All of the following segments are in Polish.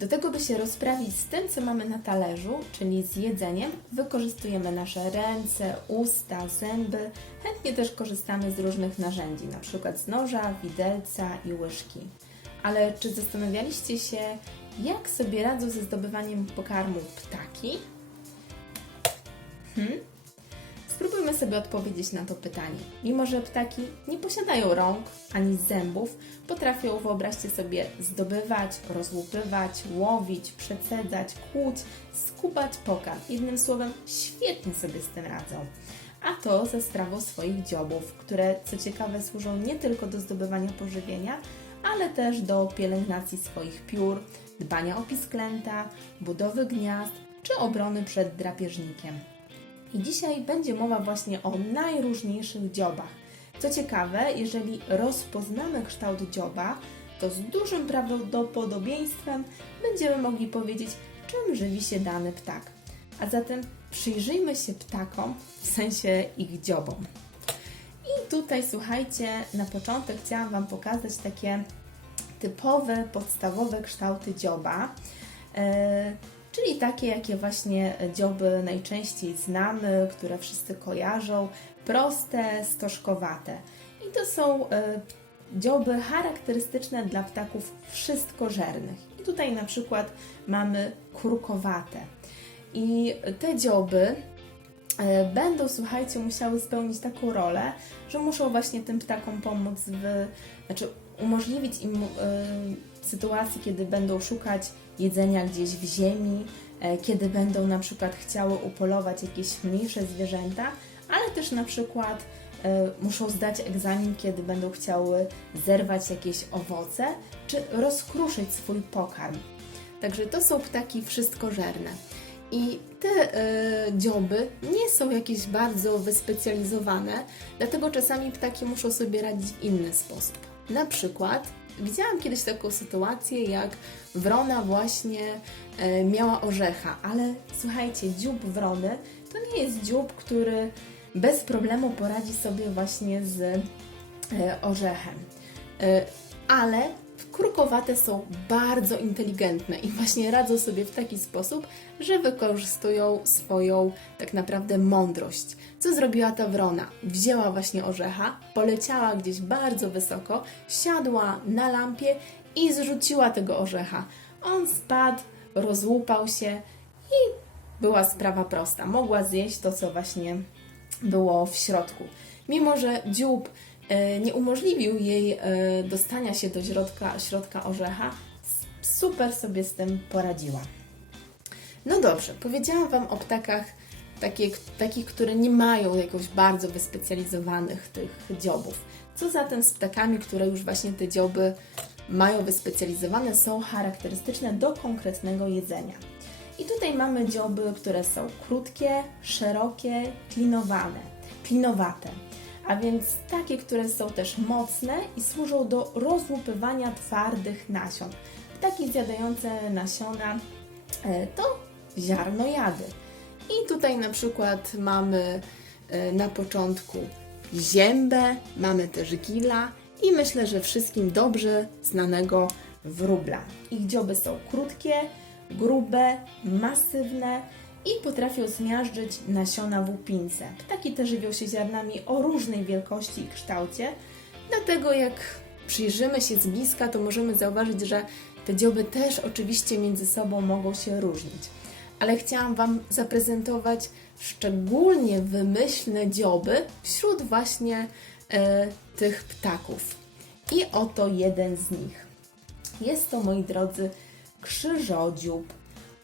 Do tego, by się rozprawić z tym, co mamy na talerzu, czyli z jedzeniem, wykorzystujemy nasze ręce, usta, zęby. Chętnie też korzystamy z różnych narzędzi, na przykład z noża, widelca i łyżki. Ale czy zastanawialiście się, jak sobie radzą ze zdobywaniem pokarmu ptaki? Hmm? Sobie odpowiedzieć na to pytanie. Mimo, że ptaki nie posiadają rąk ani zębów, potrafią, wyobraźcie sobie, zdobywać, rozłupywać, łowić, przecedzać, kłuć, skubać pokarm. Jednym słowem, świetnie sobie z tym radzą. A to ze sprawą swoich dziobów, które co ciekawe służą nie tylko do zdobywania pożywienia, ale też do pielęgnacji swoich piór, dbania o pisklęta, budowy gniazd czy obrony przed drapieżnikiem. I dzisiaj będzie mowa właśnie o najróżniejszych dziobach. Co ciekawe, jeżeli rozpoznamy kształt dzioba, to z dużym prawdopodobieństwem będziemy mogli powiedzieć, czym żywi się dany ptak. A zatem przyjrzyjmy się ptakom, w sensie ich dziobom. I tutaj słuchajcie, na początek chciałam Wam pokazać takie typowe, podstawowe kształty dzioba. E, czyli takie, jakie właśnie dzioby najczęściej znamy, które wszyscy kojarzą, proste, stożkowate. I to są e, dzioby charakterystyczne dla ptaków wszystkożernych. I tutaj na przykład mamy kurkowate. I te dzioby e, będą, słuchajcie, musiały spełnić taką rolę, że muszą właśnie tym ptakom pomóc w, znaczy umożliwić im y, sytuacji, kiedy będą szukać jedzenia gdzieś w ziemi, e, kiedy będą na przykład chciały upolować jakieś mniejsze zwierzęta, ale też na przykład e, muszą zdać egzamin, kiedy będą chciały zerwać jakieś owoce, czy rozkruszyć swój pokarm. Także to są ptaki wszystkożerne. I te e, dzioby nie są jakieś bardzo wyspecjalizowane, dlatego czasami ptaki muszą sobie radzić w inny sposób. Na przykład widziałam kiedyś taką sytuację, jak wrona właśnie e, miała orzecha, ale słuchajcie, dziób wrony to nie jest dziób, który bez problemu poradzi sobie właśnie z e, orzechem. E, ale krukowate są bardzo inteligentne i właśnie radzą sobie w taki sposób, że wykorzystują swoją tak naprawdę mądrość. Co zrobiła ta wrona? Wzięła właśnie orzecha, poleciała gdzieś bardzo wysoko, siadła na lampie i zrzuciła tego orzecha. On spadł, rozłupał się i była sprawa prosta. Mogła zjeść to, co właśnie było w środku. Mimo, że dziób e, nie umożliwił jej e, dostania się do środka, środka orzecha, super sobie z tym poradziła. No dobrze, powiedziałam Wam o ptakach takie, takich, które nie mają jakoś bardzo wyspecjalizowanych tych dziobów. Co zatem z ptakami, które już właśnie te dzioby mają wyspecjalizowane, są charakterystyczne do konkretnego jedzenia. I tutaj mamy dzioby, które są krótkie, szerokie, klinowane, klinowate. A więc takie, które są też mocne i służą do rozłupywania twardych nasion. Ptaki zjadające nasiona e, to ziarnojady. I tutaj na przykład mamy e, na początku ziębę, mamy też gila i myślę, że wszystkim dobrze znanego wróbla. Ich dzioby są krótkie, grube, masywne i potrafią zmiażdżyć nasiona w łupince. Ptaki te żywią się ziarnami o różnej wielkości i kształcie, dlatego jak przyjrzymy się z bliska, to możemy zauważyć, że te dzioby też oczywiście między sobą mogą się różnić. Ale chciałam Wam zaprezentować szczególnie wymyślne dzioby wśród właśnie e, tych ptaków. I oto jeden z nich. Jest to, moi drodzy, krzyżodziób.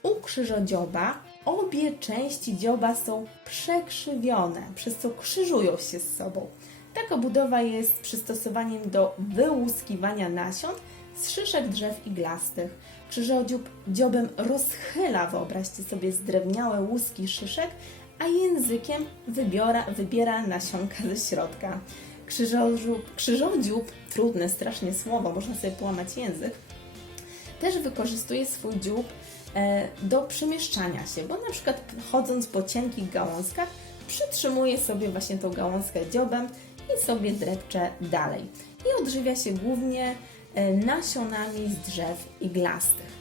U krzyżodzioba obie części dzioba są przekrzywione, przez co krzyżują się z sobą. Taka budowa jest przystosowaniem do wyłuskiwania nasion z szyszek drzew iglastych. Krzyżodziób dziobem rozchyla, wyobraźcie sobie, zdrewniałe łuski szyszek, a językiem wybiora, wybiera nasionka ze środka. Krzyżodziób, krzyżodziób, trudne strasznie słowo, można sobie połamać język, też wykorzystuje swój dziób e, do przemieszczania się, bo na przykład chodząc po cienkich gałązkach, przytrzymuje sobie właśnie tą gałązkę dziobem i sobie drepcze dalej. I odżywia się głównie nasionami z drzew iglastych.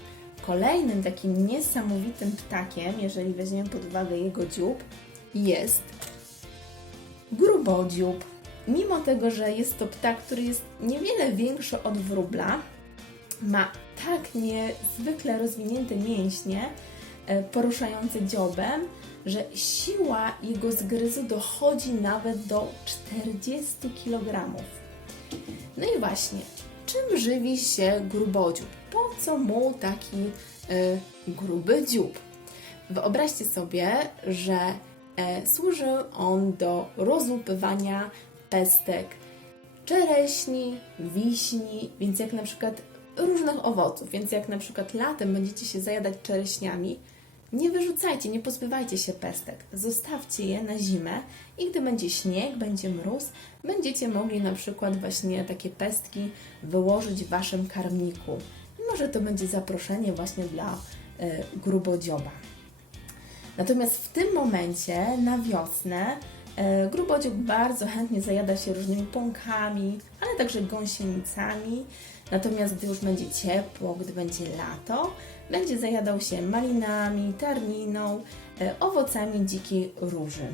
kolejnym takim niesamowitym ptakiem, jeżeli weźmiemy pod uwagę jego dziób, jest grubodziób. Mimo tego, że jest to ptak, który jest niewiele większy od wróbla, ma tak niezwykle rozwinięte mięśnie e, poruszające dziobem, że siła jego zgryzu dochodzi nawet do 40 kg. No i właśnie, czym żywi się grubodziób? Po co mu taki e, gruby dziób? Wyobraźcie sobie, że e, służy on do rozłupywania pestek czereśni, wiśni, więc jak na przykład różnych owoców, więc jak na przykład latem będziecie się zajadać czereśniami, nie wyrzucajcie, nie pozbywajcie się pestek. Zostawcie je na zimę i gdy będzie śnieg, będzie mróz, będziecie mogli na przykład właśnie takie pestki wyłożyć w Waszym karmniku. Może to będzie zaproszenie właśnie dla y, grubodzioba. Natomiast w tym momencie na wiosnę e, grubodziób bardzo chętnie zajada się różnymi pąkami, ale także gąsienicami. Natomiast gdy już będzie ciepło, gdy będzie lato, będzie zajadał się malinami, tarniną, e, owocami dzikiej róży.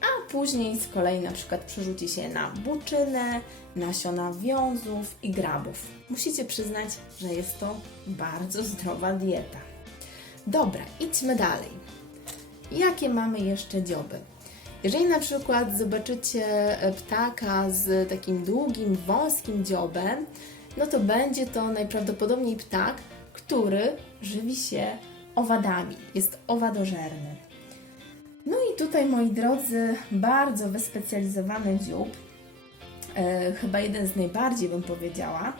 A później z kolei na przykład przerzuci się na buczynę, nasiona wiązów i grabów. Musicie przyznać, że jest to bardzo zdrowa dieta. Dobra, idźmy dalej. Jakie mamy jeszcze dzioby? Jeżeli na przykład zobaczycie e, ptaka z takim długim, wąskim dziobem, no to będzie to najprawdopodobniej ptak, który żywi się owadami, jest owadożerny. No i tutaj, moi drodzy, bardzo wyspecjalizowany dziób, e, chyba jeden z najbardziej bym powiedziała.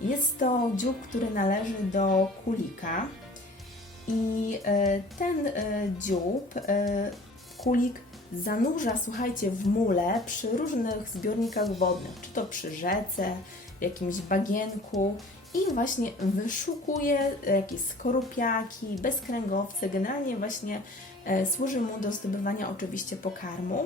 Jest to dziób, który należy do kulika. I e, ten e, dziób, e, kulik, zanurza, słuchajcie, w mule przy różnych zbiornikach wodnych, czy to przy rzece, jakimś bagienku i właśnie wyszukuje jakieś skorupiaki, bezkręgowce, generalnie właśnie e, służy mu do zdobywania oczywiście pokarmu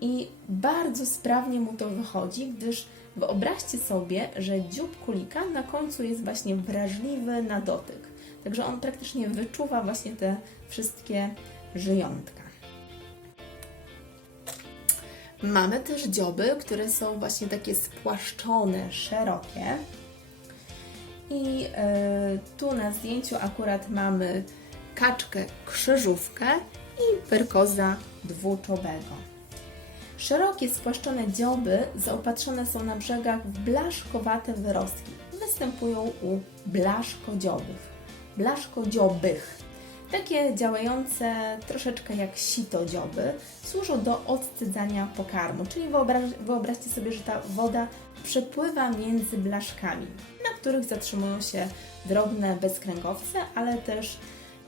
i bardzo sprawnie mu to wychodzi, gdyż wyobraźcie sobie, że dziób kulika na końcu jest właśnie wrażliwy na dotyk. Także on praktycznie wyczuwa właśnie te wszystkie żyjątka. Mamy też dzioby, które są właśnie takie spłaszczone, szerokie. I e, tu na zdjęciu akurat mamy kaczkę krzyżówkę i perkoza dwuczobego. Szerokie, spłaszczone dzioby zaopatrzone są na brzegach w blaszkowate wyrostki. Występują u blaszkodziobów blaszkodziobych. Takie działające troszeczkę jak sito dzioby służą do odcydzania pokarmu, czyli wyobraź, wyobraźcie sobie, że ta woda przepływa między blaszkami, na których zatrzymują się drobne bezkręgowce, ale też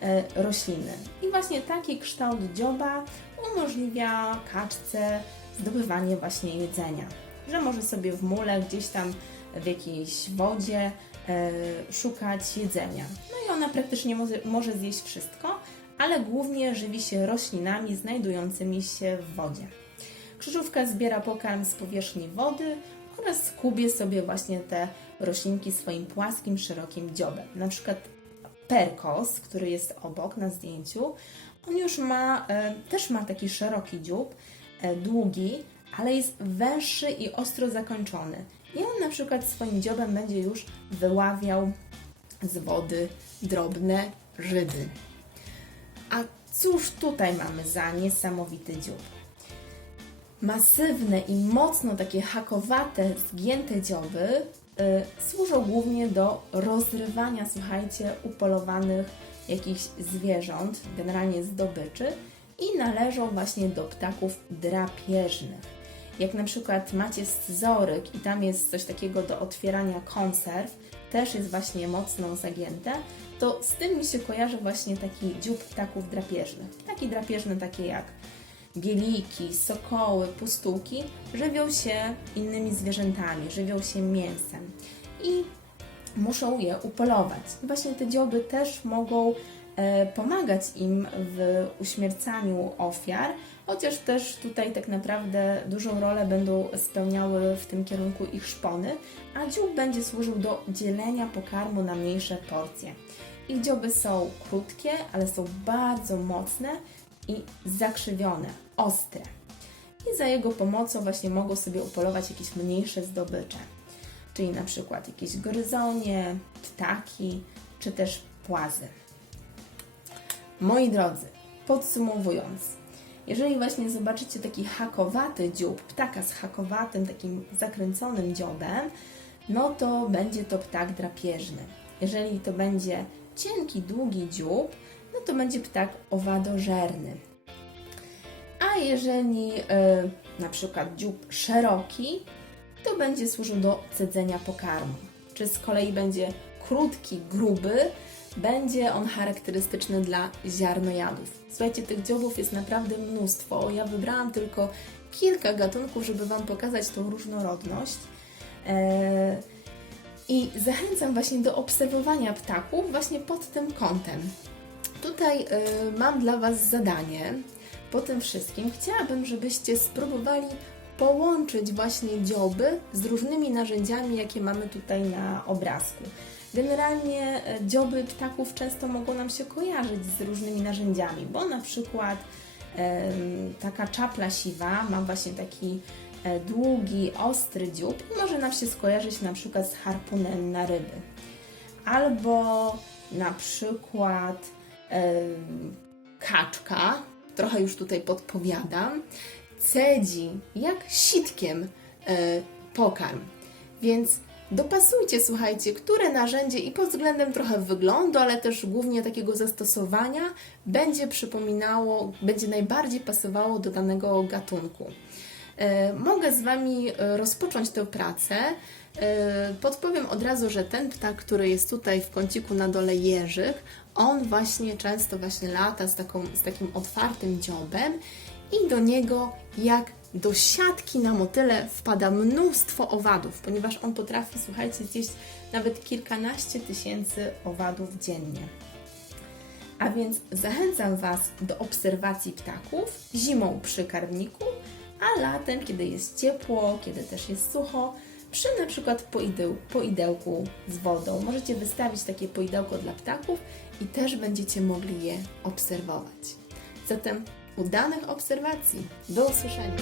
e, rośliny. I właśnie taki kształt dzioba umożliwia kaczce zdobywanie właśnie jedzenia, że może sobie w mule gdzieś tam w jakiejś wodzie szukać jedzenia. No i ona praktycznie może, zjeść wszystko, ale głównie żywi się roślinami znajdującymi się w wodzie. Krzyżówka zbiera pokarm z powierzchni wody oraz skubie sobie właśnie te roślinki swoim płaskim, szerokim dziobem. Na przykład perkos, który jest obok na zdjęciu, on już ma, e, też ma taki szeroki dziób, e, długi, ale jest węższy i ostro zakończony. I on na przykład swoim dziobem będzie już wyławiał z wody drobne ryby. A cóż tutaj mamy za niesamowity dziób? Masywne i mocno takie hakowate, zgięte dzioby y, służą głównie do rozrywania, słuchajcie, upolowanych jakichś zwierząt, generalnie zdobyczy i należą właśnie do ptaków drapieżnych. Jak na przykład macie scyzoryk i tam jest coś takiego do otwierania konserw, też jest właśnie mocno zagięte, to z tym mi się kojarzy właśnie taki dziób ptaków drapieżnych. Ptaki drapieżne takie jak bieliki, sokoły, pustułki żywią się innymi zwierzętami, żywią się mięsem i muszą je upolować. Właśnie te dzioby też mogą pomagać im w uśmiercaniu ofiar, chociaż też tutaj tak naprawdę dużą rolę będą spełniały w tym kierunku ich szpony, a dziób będzie służył do dzielenia pokarmu na mniejsze porcje. Ich dzioby są krótkie, ale są bardzo mocne i zakrzywione, ostre. I za jego pomocą właśnie mogą sobie upolować jakieś mniejsze zdobycze, czyli na przykład jakieś gryzonie, ptaki, czy też płazy. Moi drodzy, podsumowując, jeżeli właśnie zobaczycie taki hakowaty dziób, ptaka z hakowatym, takim zakręconym dziobem, no to będzie to ptak drapieżny. Jeżeli to będzie cienki, długi dziób, no to będzie ptak owadożerny. A jeżeli y, na przykład dziób szeroki, to będzie służył do cedzenia pokarmu. Czy z kolei będzie krótki, gruby, będzie on charakterystyczny dla ziarnojadów. Słuchajcie, tych dziobów jest naprawdę mnóstwo. Ja wybrałam tylko kilka gatunków, żeby Wam pokazać tą różnorodność. Eee, I zachęcam właśnie do obserwowania ptaków właśnie pod tym kątem. Tutaj y, mam dla Was zadanie. Po tym wszystkim chciałabym, żebyście spróbowali połączyć właśnie dzioby z różnymi narzędziami, jakie mamy tutaj na obrazku. Generalnie e, dzioby ptaków często mogą nam się kojarzyć z różnymi narzędziami, bo na przykład taka czapla siwa ma właśnie taki e, długi, ostry dziób i może nam się skojarzyć na przykład z harpunem na ryby. Albo na przykład kaczka, trochę już tutaj podpowiadam, cedzi jak sitkiem e, pokarm. Więc dopasujcie, słuchajcie, które narzędzie i pod względem trochę wyglądu, ale też głównie takiego zastosowania będzie przypominało, będzie najbardziej pasowało do danego gatunku. E, Mogę z Wami e, rozpocząć tę pracę. E, Podpowiem od razu, że ten ptak, który jest tutaj w kąciku na dole jeżyk, on właśnie często właśnie lata z, taką, z takim otwartym dziobem i do niego jak do siatki na motyle wpada mnóstwo owadów, ponieważ on potrafi, słuchajcie, zjeść nawet kilkanaście tysięcy owadów dziennie. A więc zachęcam Was do obserwacji ptaków zimą przy karmniku, a latem, kiedy jest ciepło, kiedy też jest sucho, przy na przykład poideł, poidełku z wodą. Możecie wystawić takie poidełko dla ptaków i też będziecie mogli je obserwować. Zatem udanych obserwacji. Do usłyszenia.